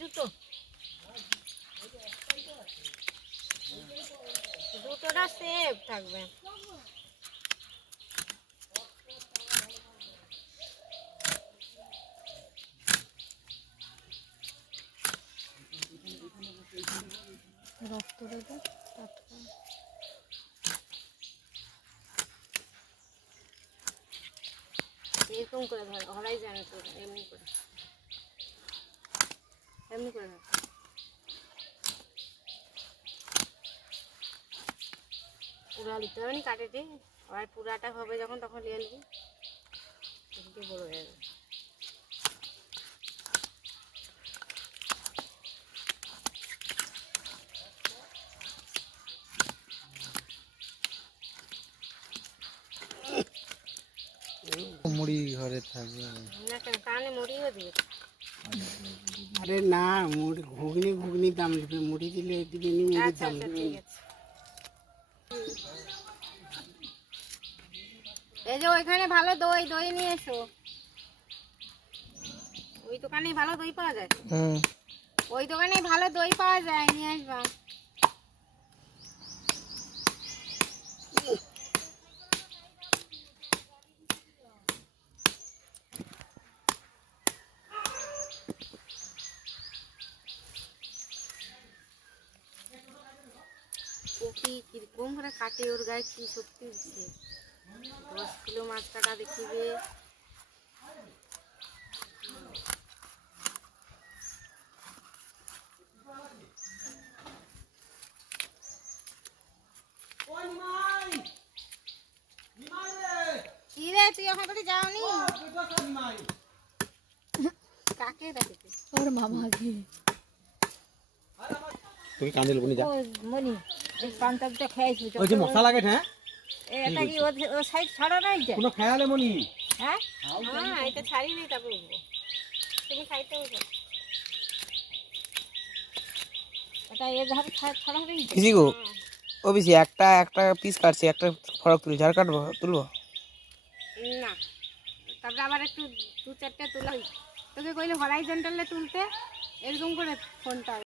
জুতো জুতোটা সেফ থাকবে। রক্ত দেবে টাটকা। এরকম করে ধরাই যায় না তো, এমনি করে ধর। পুরা নিতে হবে না কাটেতে, আবার পুরাটা হবে যখন তখন নিয়ে নিবি, বড় হয়ে যাবে। মুড়ি ঘরে থাকবে না কেন কানে মুড়িও দিবে? আরে না, মুড়ি ঘুগনি দাম দেবে, মুড়ি দিলে দিবে নি, মুড়ির আচ্ছা দাম আচ্ছা দেবে। ঠিক আছে। এই যে ওইখানে ভালো দই নিয়ে এসো। ওই দোকানে ভালো দই পাওয়া যায়। ওই দোকানে ভালো দই পাওয়া যায়, নিয়ে আসবা। কপি কিরকম করে কাটে, ওর গায়ে কি শক্তি দিচ্ছে। 10 কিলো মাছ কাটা দেখিবে। কি রে, তুই এখন কোথায় যাওনি? কাকে দেখেছিস? ওর মামা কি তুই কান্দিল কোনি যা ও মনি এই পান্তাটা খাইছি তো। ওই যে মশলা লাগে হ্যাঁ এটা কি ও সাইড ছাড়া নাই যে? কোনো খেয়ালে মনি হ্যাঁ হ্যাঁ, এটা ছাড়ি নেই, তারপর উঠবো। তুমি খাইতে উঠো। এটা এর ধারে ছাড়া হবে কি? পিসি গো, ও পিসি একটা একটা পিস কাটছি, একটা ফরক তুলছি, আর কাটবো তুলবো না, তারপরে আবার একটু 2-4টা তোলা। তোকে কইলে হরাইজন্টালে তুলতে, এরকম করে ফোনটা